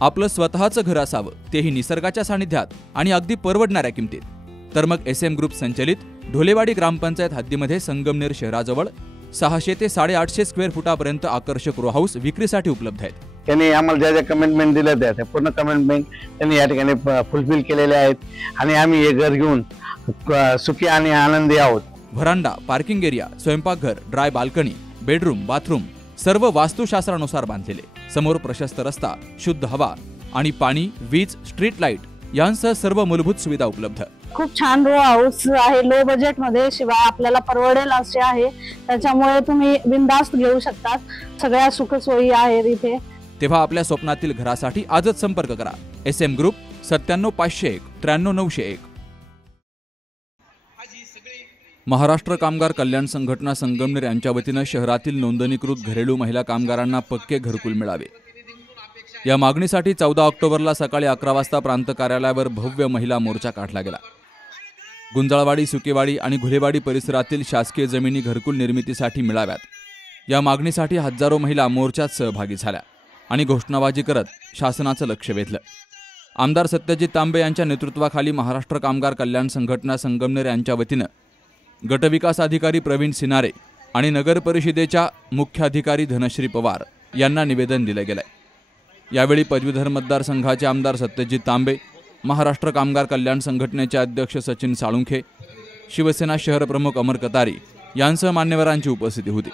आपलं स्वतःचं घर असावं, तेही निसर्गाच्या सानिध्यात आणि अगदी परवडणाऱ्या किमतीत, तर मग SM ग्रुप संचलित ढोलेवाडी ग्रामपंचायत हद्दीमध्ये संगमनेर शहराजवळ 600 ते 850 स्क्वेअर फुटापर्यंत आकर्षक रो हाऊस विक्रीसाठी उपलब्ध आहेत। त्यांनी आम्हाला ज्या कमिटमेंट दिल्या त्या पूर्ण कमिटमेंट त्यांनी या ठिकाणी फुलफिल केलेले आहेत आणि आम्ही हे घर घेऊन सुखी आणि आनंदी आहोत। व्हरांडा, पार्किंग एरिया, स्वयंपाकघर, ड्राय बाल्कनी, बेडरूम, बाथरूम सर्व वास्तुशास्त्रानुसार बांधलेले, समोर प्रशस्त रस्ता, शुद्ध हवा आणि पाणी, वीज, स्ट्रीट लाईट यांसह सर्व मूलभूत सुविधा उपलब्ध। खूप छान रो हाऊस आहे, लो बजेट मध्ये, शिवाय आपल्याला परवडेल असे आहे, त्याच्यामुळे तुम्ही बिनधास्त घेऊ शकतात। सगळ्या सुखसोयी आहेत इथे। तेव्हा आपल्या स्वप्नातील घरासाठी आजच संपर्क करा। SM group 97501 93901। महाराष्ट्र कामगार कल्याण संघटना संगमनेर यांच्या वतीनं शहरातील नोंदणीकृत घरेलू महिला कामगारांना पक्के घरकुल मिळावे या मागणीसाठी 14 ऑक्टोबरला सकाळी 11 वाजता प्रांत कार्यालयावर भव्य महिला मोर्चा काढला गेला। गुंजाळवाडी, सुकेवाडी आणि घुलेवाडी परिसरातील शासकीय जमिनी घरकुल निर्मितीसाठी मिळाव्यात या मागणीसाठी हजारो महिला मोर्चात सहभागी झाल्या आणि घोषणाबाजी करत शासनाचं लक्ष वेधलं। आमदार सत्यजित तांबे यांच्या नेतृत्वाखाली महाराष्ट्र कामगार कल्याण संघटना संगमनेर यांच्या वतीनं गटविकास अधिकारी प्रवीण सिनारे आणि नगर परिषदेच्या मुख्याधिकारी धनश्री पवार यांना निवेदन दिलं गेलंय। यावेळी पदवीधर मतदारसंघाचे आमदार सत्यजित तांबे, महाराष्ट्र कामगार कल्याण संघटनेचे अध्यक्ष सचिन साळुंखे, शिवसेना शहर प्रमुख अमर कतारी यांसह मान्यवरांची उपस्थिती होती।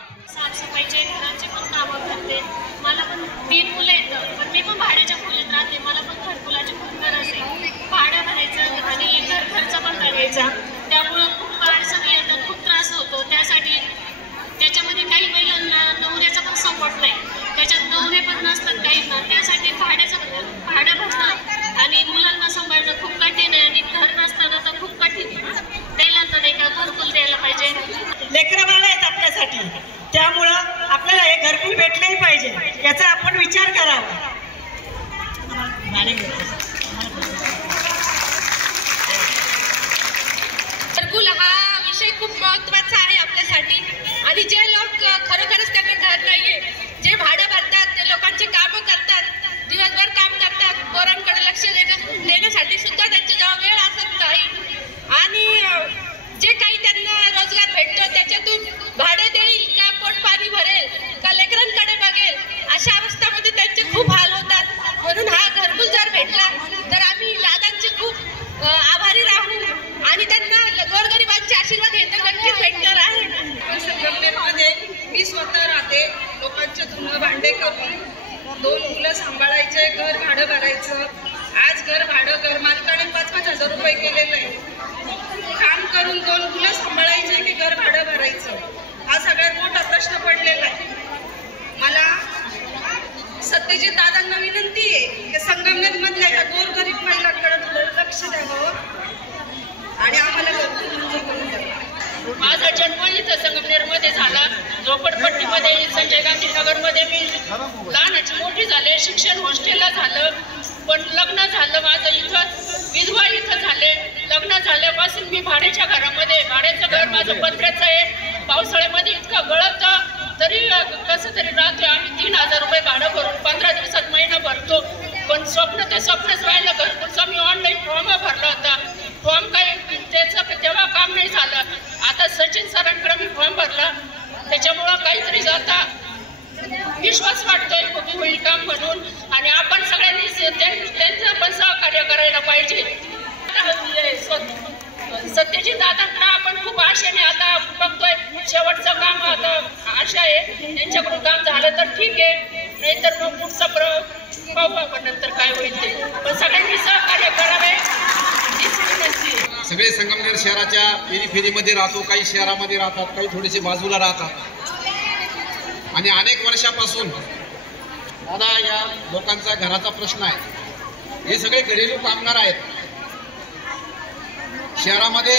त्यामुळे आपल्याला हे घरकुल भेटलेही पाहिजे, याचा आपण विचार करावा। घरकुल हा विषय खूप महत्त्वाचा आहे आपल्यासाठी आणि जे लोक खरोखरच त्यांना घर नाहीये, जे भाडं भरतात, ते लोकांचे काम करतात, दिवसभर काम करतात, पोरांकडे लक्ष देण्यासाठी सुद्धा त्यांच्याजवळ वेळ असत नाही आणि जे काही त्यांना रोजगार भेटतो त्याच्यातून भाडे देईल का, पोट पाणी भरेल का, लेकरांकडे बघेल, अशा अवस्थामध्ये त्यांचे खूप हाल होतात। म्हणून हा घरकुल जर भेटला तर आम्ही लादांचे खूप आभारी राहू आणि त्यांना गोरगरिबांचे आशीर्वाद हे तर नक्कीच भेटणार आहे। संगमनेरमध्ये मी स्वतः राहते, लोकांचे धुणं भांडे करून 2 मुलं सांभाळायचे, घर भाडं भरायचं। आज घर भाडं घरमालकाने 5-5 हजार रुपये केलेलं आहे। काम करून 2 मुलं सांभाळायचे की घर भाडं भरायचं, हा सगळ्यात मोठा प्रश्न पडलेला आहे। मला सत्यजित दादांना विनंती आहे की संगमनेर मधल्या या गोरगरीब महिलांकडे थोडं लक्ष द्यावं आणि आम्हाला घरकुल मंजूर करून द्यावं। माझा जन्म इथं संगमनेरमध्ये झाला, झोपडपट्टीमध्ये, संजय गांधी नगरमध्ये मी लहानाची मोठी झाले, शिक्षण हॉस्टेलला झालं, पण लग्न झालं माझं इथं, विधवा इथं झाले। लग्न झाल्यापासून मी भाड्याच्या घरामध्ये, भाड्याचं घर माझं पत्र्याचं आहे, पावसाळ्यामध्ये इतकं गळतं तरी कसं तरी राहतोय आम्ही। 3000 रुपये भाडं भरून 15 दिवसात महिना भरतो, पण ते स्वप्नच राहिलं घरकुलचं। मी ऑनलाईन फॉर्म भरला होता, फॉर्म काही त्याचं तेव्हा काम नाही झालं। आता सचिन सरांकडे मी फॉर्म भरला, त्याच्यामुळं काहीतरी जाता विश्वास वाटतोय की होईल काम म्हणून आणि आपण सगळ्यांनी त्यांचं पण सहकार्य करायला पाहिजे। सत्यजित दादांना आपण खूप आशेने आता बघतोय, शेवटचं काम आता आशा आहे त्यांच्याकडून काम झालं तर ठीक आहे, नाहीतर मग पुढचं पाहू आपण नंतर काय होईल ते, पण सगळ्यांनी सहकार्य करावे। सगळे संगमनेर शहराच्या फेरीमध्ये राहतो, काही शहरामध्ये राहतात, काही थोडेसे बाजूला राहतात आणि अनेक वर्षापासून दादा या लोकांचा घराचा प्रश्न आहे। हे सगळे घरेलू कामगार आहेत, शहरामध्ये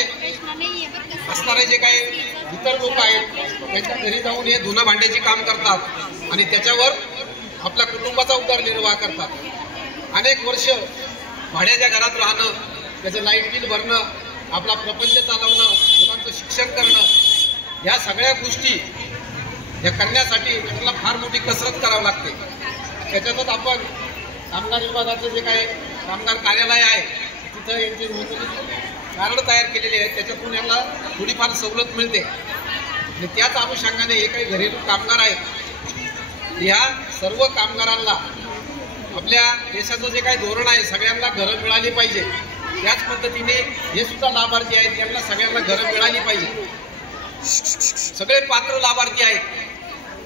असणारे जे काही इतर लोक आहेत त्यांच्या घरी जाऊन हे धुणं भांड्याची काम करतात आणि त्याच्यावर आपल्या कुटुंबाचा उदरनिर्वाह करतात। अनेक वर्ष भाड्याच्या घरात राहणं, त्याचं लाईट बिल भरणं, आपला प्रपंच चालवणं, मुलांचं शिक्षण करणं, या सगळ्या गोष्टी या करण्यासाठी आपल्याला फार मोठी कसरत करावी लागते। त्याच्यातच आपण कामगार विभागाचं जे काही कामगार कार्यालय आहे तिथं यांची नोंदणी कार्ड तयार केलेली आहे, त्याच्यातून यांना थोडीफार सवलत मिळते. आणि त्याच अनुषंगाने हे काही घरेलू कामगार आहेत, या सर्व कामगारांना आपल्या देशाचं जे काही धोरण आहे सगळ्यांना घरं मिळाली पाहिजे. त्याच पद्धतीने हे सुद्धा लाभार्थी आहेत, यांना सगळ्यांना घरं मिळाली पाहिजे. सगळे पात्र लाभार्थी आहेत,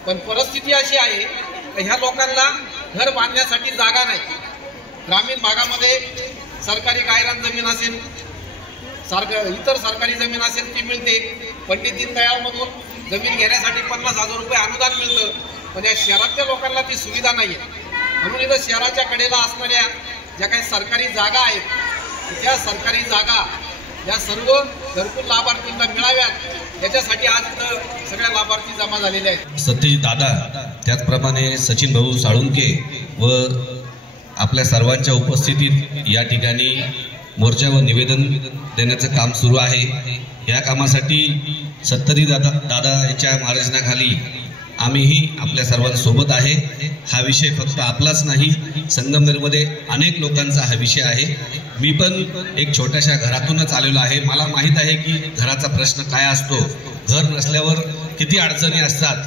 पण परिस्थिती अशी आहे की ह्या लोकांना घर बांधण्यासाठी जागा नाही. ग्रामीण भागामध्ये सरकारी गायरान जमीन असेल, इतर सरकारी जमीन असेल ती मिळते. पंडित दीनदयाळमधून जमीन घेण्यासाठी 50,000 रुपये अनुदान मिळतं, पण या शहरातल्या लोकांना ती सुविधा नाही आहे. म्हणून इथं शहराच्या कडेला असणाऱ्या ज्या काही सरकारी जागा आहेत, त्या सरकारी जागा या सर्व घरकुल लाभार्थींना मिळाव्यात, याच्यासाठी आज इथं सगळ्या लाभार्थी जमा झालेले आहेत. सत्यजित दादा, त्याचप्रमाणे सचिन भाऊ साळुंके व आपल्या सर्वांच्या उपस्थितीत या ठिकाणी मोर्चा व निवेदन देण्याचं काम सुरू आहे. या कामासाठी सत्यजित दादा यांच्या मार्गदर्शनाखाली आम्हीही आपल्या सर्वांसोबत आहे. हा विषय फक्त आपलाच नाही, संगमनेरमध्ये अनेक लोकांचा हा विषय आहे. मी पण एक छोट्याशा घरातूनच आलेलो आहे. मला माहीत आहे की घराचा प्रश्न काय असतो, घर नसल्यावर किती अडचणी असतात.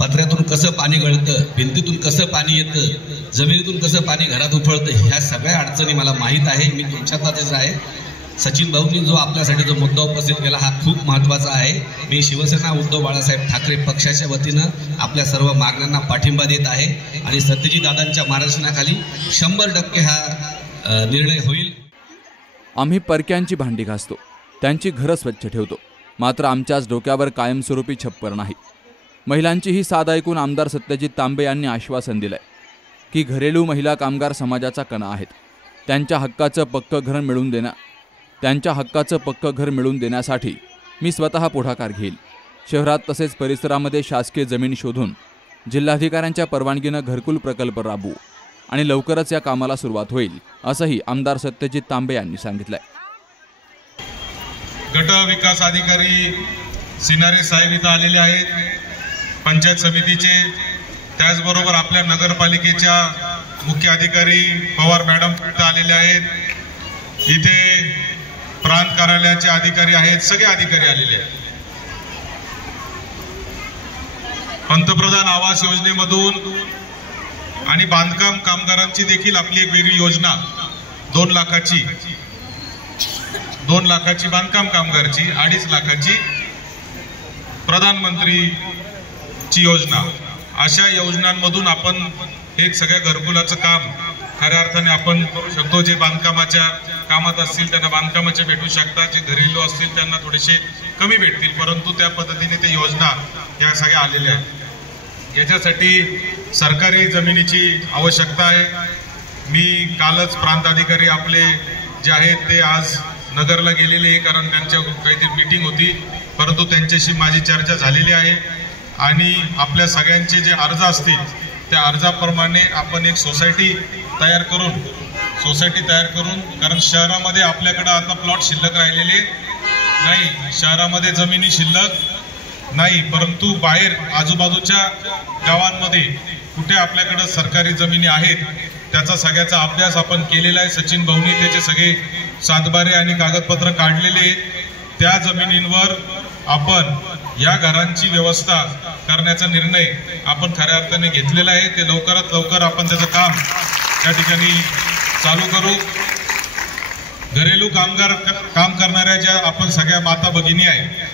पत्र्यातून कसं पाणी गळतं, भिंतीतून कसं पाणी येतं, जमिनीतून कसं पाणी घरात उफळतं, ह्या सगळ्या अडचणी मला माहीत आहे. मी तुमच्यातच आहे. सचिन भाऊंनी जो आपल्यासाठी जो मुद्दा उपस्थित केला हा खूप महत्त्वाचा आहे. मी शिवसेना उद्धव बाळासाहेब ठाकरे पक्षाच्या वतीनं आपल्या सर्व मागण्यांना पाठिंबा देत आहे आणि सत्यजित दादांच्या मार्गदर्शनाखाली 100% हा निर्णय होईल. आम्ही परक्यांची भांडी घासतो, त्यांची घरं स्वच्छ ठेवतो, मात्र आमच्याच डोक्यावर कायमस्वरूपी छप्पर नाही. महिलांची ही साद ऐकून आमदार सत्यजित तांबे यांनी आश्वासन दिलंय की घरेलू महिला कामगार समाजाचा कणा आहेत. त्यांच्या हक्काचं पक्कं घर मिळवून देण्यासाठी मी स्वतः पुढाकार घेईल. शहरात तसेच परिसरामध्ये शासकीय जमीन शोधून जिल्हाधिकाऱ्यांच्या परवानगीनं घरकुल प्रकल्प राबवू आणि लवकरच या कामाला सुरुवात होईल, असंही आमदार सत्यजित तांबे यांनी सांगितलंय. गट विकास अधिकारी सिनारे साहेब इथं आलेले आहेत, पंचायत समितीचे, त्याचबरोबर आपल्या नगरपालिकेच्या मुख्य अधिकारी पवार मॅडम इथं आलेले आहेत. इथे प्रांत कार्यालयाचे अधिकारी आहेत, सगळे अधिकारी आलेले आहेत. पंतप्रधान आवास योजनेमधून आणि बांधकाम कामगारांची देखील आपली एक वेगळी योजना 2 लाखाची बांधकाम कामगारची, 2.5 लाखाची प्रधानमंत्रीची योजना. अशा योजनांमधून आपण एक सगळ्या घरकुलाचं काम खऱ्या अर्थाने आपण करू शकतो. जे बांधकामाच्या कामात असतील त्यांना बांधकामाचे भेटू शकतात, जे घरेलू असतील त्यांना थोडेसे कमी भेटतील, परंतु त्या पद्धतीने ते योजना या सगळ्या आलेल्या आहेत. याच्यासाठी सरकारी जमिनीची आवश्यकता आहे. मी कालच प्रांत अधिकारी आपले जे आहेत ते आज नगरला गेलेले आहे, कारण त्यांच्या काहीतरी मीटिंग होती, परंतु त्यांच्याशी माझी चर्चा झालेली आहे. आणि आपल्या सगळ्यांचे जे अर्ज असतील त्या अर्जाप्रमाणे आपण एक सोसायटी तयार करून कारण शहरामध्ये आपल्याकडे आता प्लॉट शिल्लक राहिलेले नाही, शहरामध्ये जमिनी शिल्लक नाही, परंतु बाहेर आजूबाजूच्या गावांमध्ये कुठे आपल्याकडे सरकारी जमिनी आहेत त्याचा सगळ्याचा अभ्यास आपण केलेला आहे. सचिन भाऊंनी त्याचे सगळे सातबारे आणि कागदपत्र काढलेले आहेत. त्या जमिनींवर आपण या घरांची व्यवस्था करण्याचा निर्णय आपण खऱ्या अर्थाने घेतलेला आहे. ते लवकरात लवकर आपण त्याचं काम त्या ठिकाणी चालू करू. घरेलू काम करणाऱ्या ज्या आपण सगळ्या माता भगिनी आहे,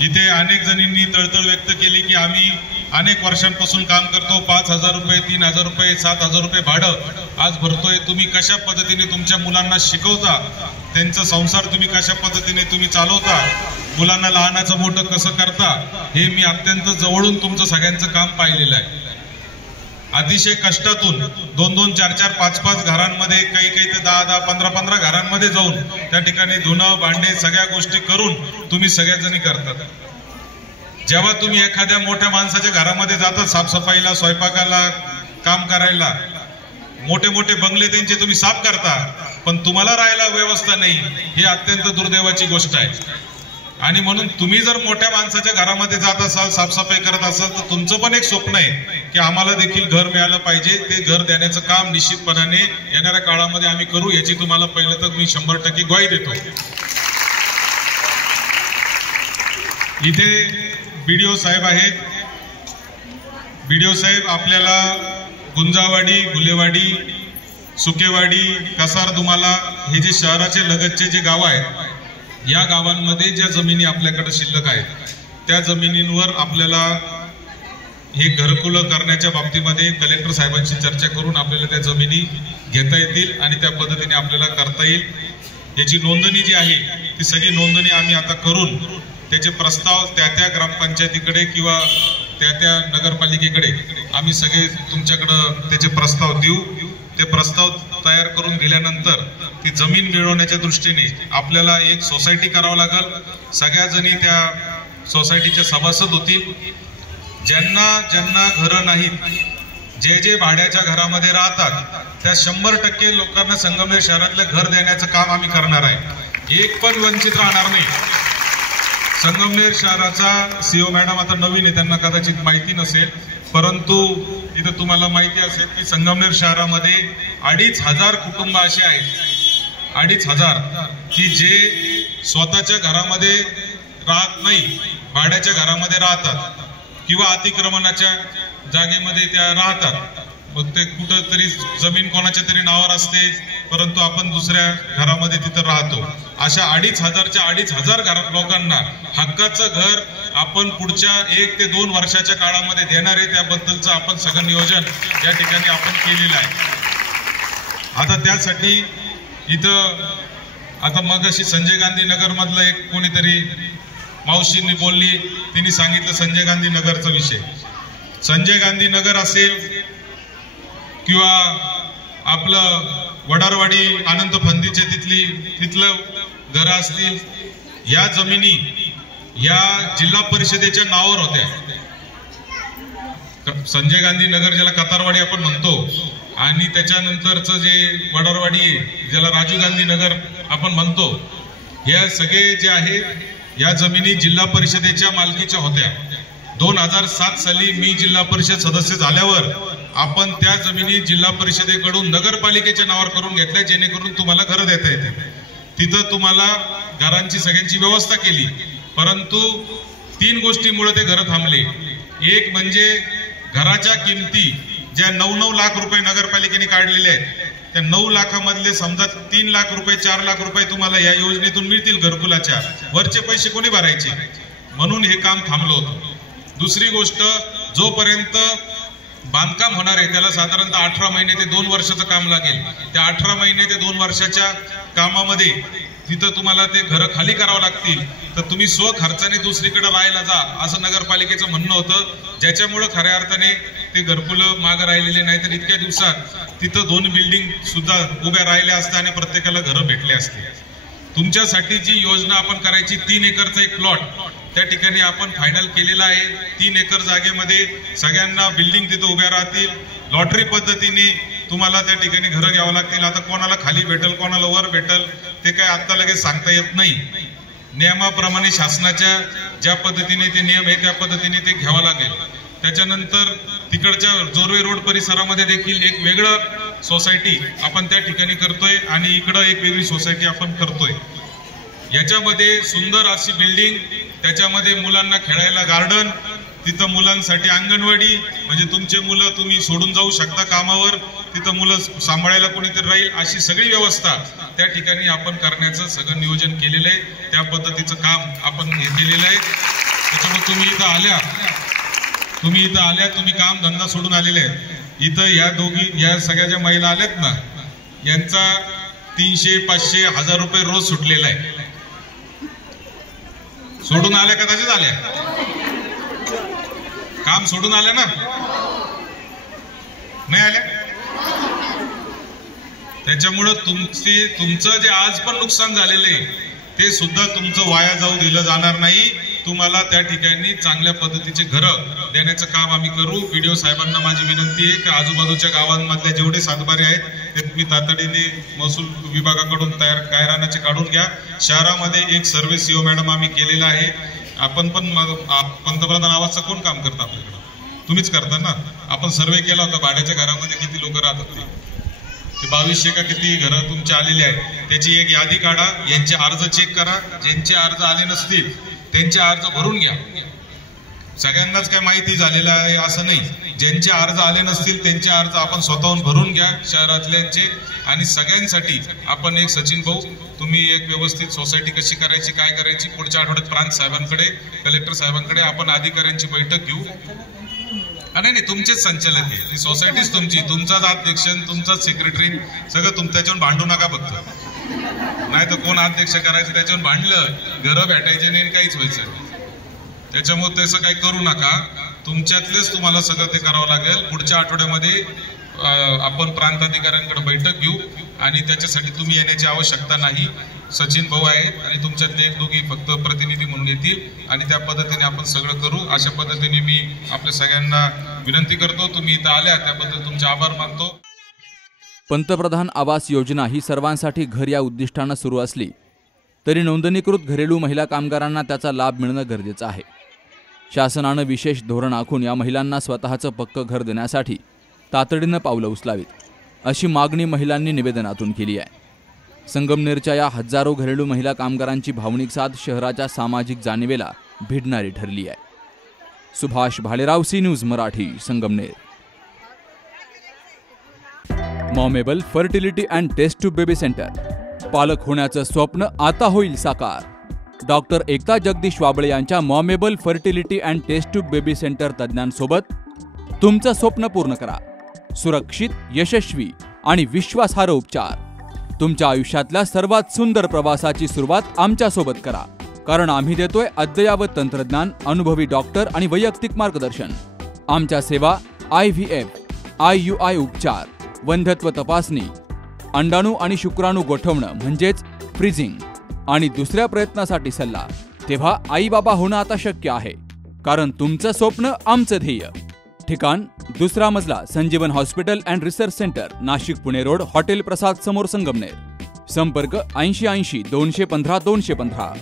इथे अनेक जणींनी तळतळ व्यक्त केली की आम्ही अनेक वर्षांपासून काम करतो, 5,000 रुपये, 3,000 रुपये, 7,000 रुपये भाडं आज भरतोय. तुम्ही कशा पद्धतीने तुमच्या मुलांना शिकवता, त्यांचा संसार तुम्ही कशा पद्धतीने तुम्ही चालवता, मुलांना लहानाचं मोठं कसं करता, हे मी अत्यंत जवळून तुमचं सगळ्यांचं काम पाहिलेलं आहे. अतिशय कष्टातून 2-2, 4-4, 5-5 घरांमध्ये, काही तर 10-10, 15-15 घरांमध्ये जाऊन त्या ठिकाणी धुणं भांडे सगळ्या गोष्टी करून तुम्ही सगळ्याजणी करतात. जेव्हा तुम्ही एखाद्या मोठ्या माणसाच्या घरामध्ये जातात साफसफाईला, स्वयंपाकाला, काम करायला, मोठे मोठे बंगले त्यांचे तुम्ही साफ करता, पण तुम्हाला राहायला व्यवस्था नाही, ही अत्यंत दुर्दैवाची गोष्ट आहे. आणि म्हणून तुम्ही जर मोठ्या माणसाच्या घरामध्ये जात असाल, साफसफाई करत असाल, तर तुमचं पण एक स्वप्न आहे की आम्हाला देखील घर मिळालं पाहिजे, ते घर देण्याचं काम निश्चितपणाने येणाऱ्या काळामध्ये आम्ही करू, याची तुम्हाला पहिलं तर मी 100% ग्वाही देतो. इथे BDO साहेब आहेत. BDO साहेब आपल्याला गुंजावाडी, गुलेवाडी, सुकेवाडी, कसार दुमाला हे जे शहराचे लगतचे जे गाव आहेत, या गावांमध्ये ज्या जमिनी आपल्याकडे शिल्लक आहेत त्या जमिनींवर आपल्याला हे घरकुलं करण्याच्या बाबतीमध्ये कलेक्टर साहेबांशी चर्चा करून आपल्याला त्या जमिनी घेता येतील आणि त्या पद्धतीने आपल्याला करता येईल. याची नोंदणी जी आहे ती सगळी नोंदणी आम्ही आता करून त्याचे प्रस्ताव त्या ग्रामपंचायतीकडे किंवा त्या नगरपालिकेकडे आम्ही सगळे तुमच्याकडं त्याचे प्रस्ताव देऊ. ते प्रस्ताव तयार करून दिल्यानंतर ती जमीन मिळवण्याच्या दृष्टीने आपल्याला एक सोसायटी करावं लागेल. सगळ्या जणी त्या सोसायटीच्या सभासद होतील. ज्यांना ज्यांना घरं नाहीत, जे भाड्याच्या घरामध्ये राहतात, त्या 100% लोकांना संगमनेर शहरातलं घर देण्याचं काम आम्ही करणार आहे. एक पण वंचित राहणार नाही. संगमनेर शहराचा CEO मॅडम आता नवीन आहे, त्यांना कदाचित माहिती नसेल, परंतु इथं तुम्हाला माहिती असेल की संगमनेर शहरामध्ये 2500 कुटुंब असे आहेत, 2500 की जे स्वतःच्या घरामध्ये राहत नाही, भाड्याच्या घरामध्ये राहतात किंवा अतिक्रमणाच्या जागेमध्ये त्या राहतात. मग ते कुठंतरी जमीन कोणाच्या तरी नावावर असते, परंतु आपण दुसऱ्या घरामध्ये तिथं राहतो. अशा 2500 लोकांना हक्काचं घर आपण पुढच्या 1 ते 2 वर्षाच्या काळामध्ये देणार आहे. त्याबद्दलचं आपण सगळं नियोजन या ठिकाणी आपण केलेलं आहे. आता त्यासाठी इथं आता मगाशी संजय गांधी नगर मधलं एक कोणीतरी मावशींनी बोलली, तिने सांगितलं संजय गांधी नगरचा विषय. संजय गांधी नगर असेल किंवा आपलं वडारवाडी आनंद फंदीचे तिथलं घरं असतील, या जमिनी या जिल्हा परिषदेच्या नावावर होत्या. संजय गांधी नगर ज्याला कतारवाडी आपण म्हणतो आणि त्याच्यानंतरचं जे वडारवाडी आहे ज्याला राजीव गांधी नगर आपण म्हणतो, या सगळे जे आहे या जमिनी जिल्हा परिषदेच्या मालकीच्या होत्या. 2007 साली मी जिल्हा परिषद सदस्य झाल्यावर आपण त्या जमिनी जिल्हा परिषदेकडून नगरपालिकेच्या नावावर करून घेतल्या, जेणेकरून तुम्हाला घरं देता येते. तिथं तुम्हाला घरांची सगळ्यांची व्यवस्था केली, परंतु 3 गोष्टीमुळे ते घरं थांबले. एक म्हणजे घराच्या किमती ज्या 9 लाख रुपये नगरपालिकेने काढलेले आहेत, त्या 9 लाखामधले समजा 3 लाख रुपये 4 लाख रुपये तुम्हाला या योजनेतून मिळतील घरकुलाच्या, वरचे पैसे कोणी भरायचे, म्हणून हे काम थांबलं होतं. दुसरी गोष्ट, जोपर्यंत बांधकाम होणार आहे त्याला साधारणतः 18 महिने ते 2 वर्षाचं काम लागेल. त्या 18 महिने ते 2 वर्षाच्या कामामध्ये तिथं तुम्हाला ते घरं खाली करावं लागतील, तर तुम्ही स्वखर्चाने दुसरीकडे राहायला जा, असं नगरपालिकेचं म्हणणं होतं. ज्याच्यामुळं खऱ्या अर्थाने ते घरकुलं मागं राहिलेले नाही, तर इतक्या दिवसात तिथं 2 बिल्डिंग सुद्धा उभ्या राहिल्या असत्या आणि प्रत्येकाला घरं भेटले असते. तुमच्यासाठी जी योजना आपण करायची 3 एकरचा एक प्लॉट त्या ठिकाणी आपण फायनल केलेला आहे. 3 एकर जागेमध्ये सगळ्यांना बिल्डिंग तिथं उभ्या राहतील. लॉटरी पद्धतीने तुम्हाला त्या ठिकाणी घरं घ्यावं लागतील. आता कोणाला खाली भेटल कोणाला वर भेटल ते काय आता लगेच सांगता येत नाही. नियमाप्रमाणे शासनाच्या ज्या पद्धतीने ते नियम आहे त्या पद्धतीने ते घ्यावं लागेल. त्याच्यानंतर तिकडच्या जोरवे रोड परिसरामध्ये देखील एक वेगळं सोसायटी आपण त्या ठिकाणी करतोय आणि इकडं एक वेगळी सोसायटी आपण करतोय. याच्यामध्ये सुंदर अशी बिल्डिंग, त्याच्यामध्ये मुलांना खेळायला गार्डन, तिथं मुलांसाठी अंगणवाडी, म्हणजे तुमचे मुलं तुम्ही सोडून जाऊ शकता कामावर, तिथं मुलं सांभाळायला कोणीतरी राहील, अशी सगळी व्यवस्था त्या ठिकाणी आपण करण्याचं सगळं नियोजन केलेलं आहे. त्या पद्धतीचं काम आपण केलेलं आहे. त्याच्यामुळे तुम्ही इथं आल्या, तुम्ही काम धंदा सोडून आलेले आहे. इथं या सगळ्या ज्या महिला आल्यात ना, यांचा 300, 500, 1000 रुपये रोज सुटलेला आहे. सोडून आल्या का तशाच आल्या? काम सोडून आल्या ना, नाही आल्या? त्याच्यामुळं तुमचं जे आज पण नुकसान झालेलं आहे ते सुद्धा तुमचं वाया जाऊ दिलं जाणार नाही. तुम्हाला त्या ठिकाणी चांगल्या पद्धतीचे घरं देण्याचं काम आम्ही करू. BDO साहेबांना माझी विनंती आहे की आजूबाजूच्या गावांमधले जेवढे सातबारे आहेत ते तुम्ही तातडीने महसूल विभागाकडून गायरानाचे काढून घ्या. शहरामध्ये एक सर्व्हे CEO मॅडम आम्ही केलेला आहे. आपण पण पंतप्रधान आवासचं कोण काम करतं आपल्याकडं? तुम्हीच करता ना. आपण सर्वे केला होता भाड्याच्या घरामध्ये किती लोक राहतात ते 2200 का किती घरं तुमची आलेली आहेत. त्याची एक यादी काढा, यांचे अर्ज चेक करा. ज्यांचे अर्ज आले नसतील त्यांचे अर्ज भरून घ्या. सगळ्यांनाच काय माहिती झालेलं आहे असं नाही. ज्यांचे अर्ज आले नसतील त्यांचे अर्ज आपण स्वतःहून भरून घ्या शहरातल्यांचे. आणि सगळ्यांसाठी आपण एक सचिन भाऊ तुम्ही एक व्यवस्थित सोसायटी कशी करायची काय करायची पुढच्या आठवड्यात प्रांत साहेबांकडे कलेक्टर साहेबांकडे आपण अधिकाऱ्यांची बैठक घेऊ. नाही तुमचेच संचालक आहे ती सोसायटीच तुमची, तुमचाच अध्यक्ष तुमचाच सेक्रेटरी सगळं त्याच्यावर भांडू नका फक्त. नाही तर कोण अध्यक्ष करायचं त्याच्यावर भांडलं घरं भेटायचे नाही काहीच व्हायचं. त्याच्यामुळे तसं काही करू नका. तुमच्यातलेच तुम्हाला सगळं ते करावं लागेल. पुढच्या आठवड्यामध्ये आपण प्रांत अधिकाऱ्यांकडे बैठक घेऊ आणि त्याच्यासाठी तुम्ही येण्याची आवश्यकता नाही. सचिन भाऊ आहेत आणि तुमच्यातले एक दोघी फक्त प्रतिनिधी म्हणून येतील आणि त्या पद्धतीने आपण सगळं करू. अशा पद्धतीने मी आपल्या सगळ्यांना विनंती करतो. तुम्ही इथं आल्या त्याबद्दल तुमचे आभार मानतो. पंतप्रधान आवास योजना ही सर्वांसाठी घर या उद्दिष्टानं सुरू असली तरी नोंदणीकृत घरेलू महिला कामगारांना त्याचा लाभ मिळणं गरजेचं आहे. शासनानं विशेष धोरण आखून या महिलांना स्वतःचं पक्कं घर देण्यासाठी तातडीनं पावलं उचलावीत अशी मागणी महिलांनी निवेदनातून केली आहे. संगमनेरच्या या हजारो घरेलू महिला कामगारांची भावनिक साथ शहराच्या सामाजिक जाणिवेला भिडणारी ठरली आहे. Subhash Bhalerao, C news Marathi, Sangamner. मॉमेबल fertility and test tube baby centre. पालक होण्याचं स्वप्न आता होईल साकार. डॉक्टर एकता जगदीश वाबळे यांच्या मॉमेबल fertility and test tube baby centre तज्ज्ञांसोबत तुमचं स्वप्न पूर्ण करा. सुरक्षित, यशस्वी आणि विश्वासार्ह उपचार. तुमच्या आयुष्यातल्या सर्वात सुंदर प्रवासाची सुरुवात आमच्यासोबत करा. कारण आम्ही देतोय अद्ययावत तंत्रज्ञान, अनुभवी डॉक्टर आणि वैयक्तिक मार्गदर्शन. आमच्या सेवा IVF, IUI उपचार, वंध्यत्व तपासणी, अंडाणू आणि शुक्राणू गोठवणं म्हणजेच फ्रीजिंग आणि दुसऱ्या प्रयत्नासाठी सल्ला. तेव्हा आई बाबा होणं आता शक्य आहे. कारण तुमचं स्वप्न आमचं ध्येय. ठिकाण 2रा मजला, Sanjeevan hospital and research centre, Nashik Pune road, hotel Prasad समोर, संगमनेर. संपर्क 8080 215 215.